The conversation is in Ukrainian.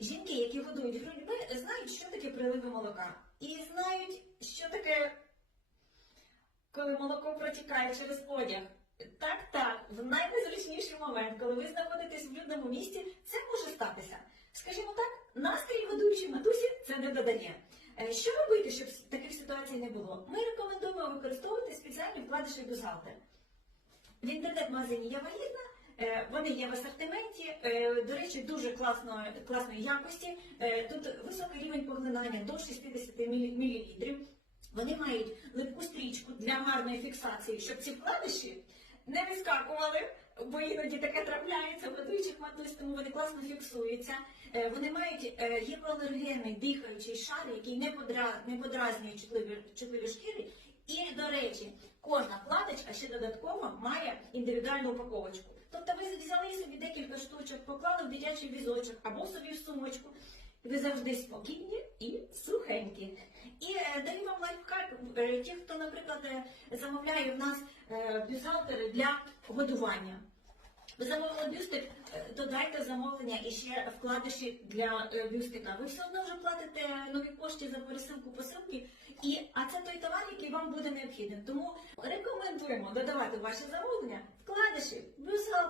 Жінки, які годують грудьми, знають, що таке приливи молока. І знають, що таке, коли молоко протікає через одяг. Так, так, в найнезручніший момент, коли ви знаходитесь в людному місці, це може статися. Скажімо так, настрій годуючої матусі це не додає. Е, Що робити, щоб таких ситуацій не було? Ми рекомендуємо використовувати спеціальні вкладиші бюзгалтер. В інтернет-магазині я вагітна. Е, Вони є в асортименті, е, до речі, дуже класно, класної якості. Е, Тут високий рівень поглинання до 60 мл. Вони мають липку стрічку для гарної фіксації, щоб ці вкладиші не вискакували, бо іноді таке трапляється в годуючих матусь, тому вони класно фіксуються. Вони мають гіпоалергенний дихаючий шар, який не, подра... не подразнює чутливі, чутливі шкіри. І, до речі, кожна вкладочка ще додатково має індивідуальну упаковочку. Тобто ви взяли собі декілька штучок, поклали в дитячий візочок або собі в сумочку. Ви завжди спокійні і сухенькі. І е, даю вам лайфхак. Е, ті, хто, наприклад, е, замовляє в нас е, для годування. Ви замовили бюстик, е, додайте замовлення і ще вкладиші для е, бюстика. Ви все одно вже платите нові кошти за пересилку посилки, і а це той товар, який вам буде необхідним. Тому рекомендуємо додавати ваше замовлення вкладиші, бюстгалтер.